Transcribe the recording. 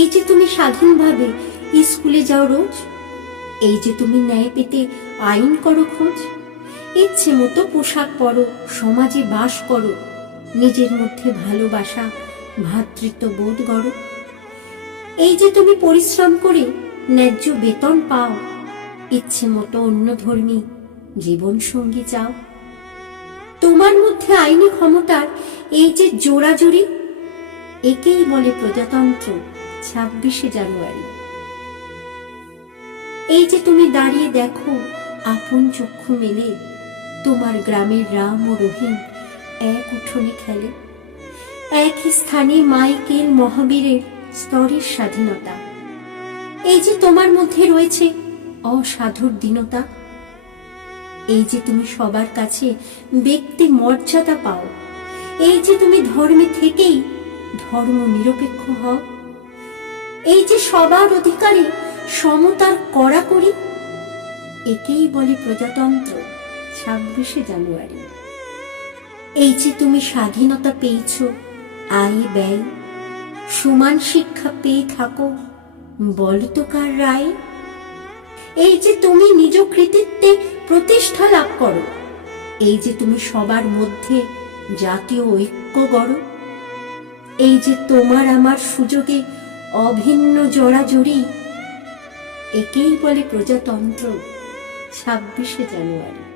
এই যে তুমি স্বাধীনভাবে স্কুলে যাও রোজ এই যে তুমি ন্যায় পেতে আইন করো খোঁজ ইচ্ছে মতো পোশাক পরো সমাজে বাস করো নিজের মধ্যে ভালোবাসা ভাতৃত্ব বোধ করো এই যে তুমি পরিশ্রম করে ন্যায্য বেতন পাও ইচ্ছে মতো অন্য ধর্মী জীবন সঙ্গী চাও তোমার মধ্যে আইনি ক্ষমতার এই যে জোড়াজুড়ি একেই বলে প্রজাতন্ত্র ছাব্বিশে জানুয়ারি এই যে তুমি দাঁড়িয়ে দেখো আপন চক্ষু মেলে তোমার গ্রামের রাম ও রহিম এক উঠোনে খেলে একই স্থানে মাইকেল মহাবীরের স্তরের স্বাধীনতা এই যে তোমার মধ্যে রয়েছে অসাধুর দীনতা এই যে তুমি সবার কাছে ব্যক্তি মর্যাদা পাও এই যে তুমি ধর্মে থেকেই ধর্ম নিরপেক্ষ হও এই যে সবার অধিকারে সমতার কড়াকড়ি একেই বলে প্রজাতন্ত্র ছাব্বিশে জানুয়ারি এই যে তুমি স্বাধীনতা পেয়েছ আই ব্যয় সমান শিক্ষা পেয়ে থাকো বলতো কার রায় এই যে তুমি নিজ কৃতিত্বে প্রতিষ্ঠা লাভ করো এই যে তুমি সবার মধ্যে জাতীয় ঐক্য গড় এই যে তোমার আমার সুযোগে অভিন্ন জড়াজড়ি একেই বলে প্রজাতন্ত্র ছাব্বিশে জানুয়ারি